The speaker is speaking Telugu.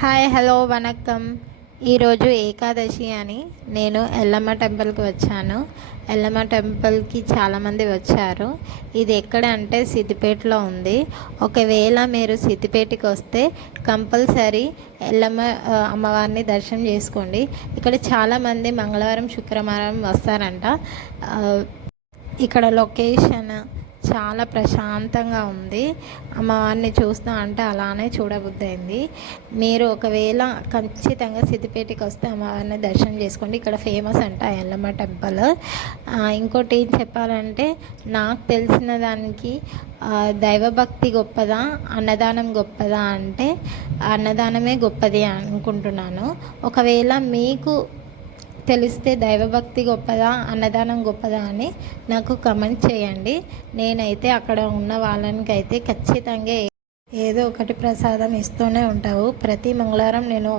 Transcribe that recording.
Hi hello vanakkam. ఈరోజు ఏకాదశి అని నేను ఎల్లమ్మ టెంపుల్కి వచ్చాను. ఎల్లమ్మ టెంపుల్కి చాలామంది వచ్చారు. ఇది ఎక్కడ అంటే సిద్దిపేటలో ఉంది. ఒకవేళ మీరు సిద్దిపేటకి వస్తే కంపల్సరీ ఎల్లమ్మ అమ్మవారిని దర్శనం చేసుకోండి. ఇక్కడ చాలామంది మంగళవారం శుక్రవారం వస్తారంట. ఇక్కడ లొకేషన్ చాలా ప్రశాంతంగా ఉంది. అమ్మవారిని చూస్తా అంటే అలానే చూడబుద్దయింది. మీరు ఒకవేళ ఖచ్చితంగా సిద్దిపేటకి వస్తే అమ్మవారిని దర్శనం చేసుకోండి. ఇక్కడ ఫేమస్ అంట ఎల్లమ్మ టెంపుల్. ఇంకోటి ఏం చెప్పాలంటే, నాకు తెలిసిన దానికి దైవభక్తి గొప్పదా అన్నదానం గొప్పదా అంటే అన్నదానమే గొప్పది అనుకుంటున్నాను. ఒకవేళ మీకు తెలిస్తే దైవభక్తి గొప్పదా అన్నదానం గొప్పదా అని నాకు కమెంట్ చేయండి. నేనైతే అక్కడ ఉన్న వాళ్ళనికైతే ఖచ్చితంగా ఏదో ఒకటి ప్రసాదం ఇస్తూనే ఉంటావు. ప్రతి మంగళవారం నేను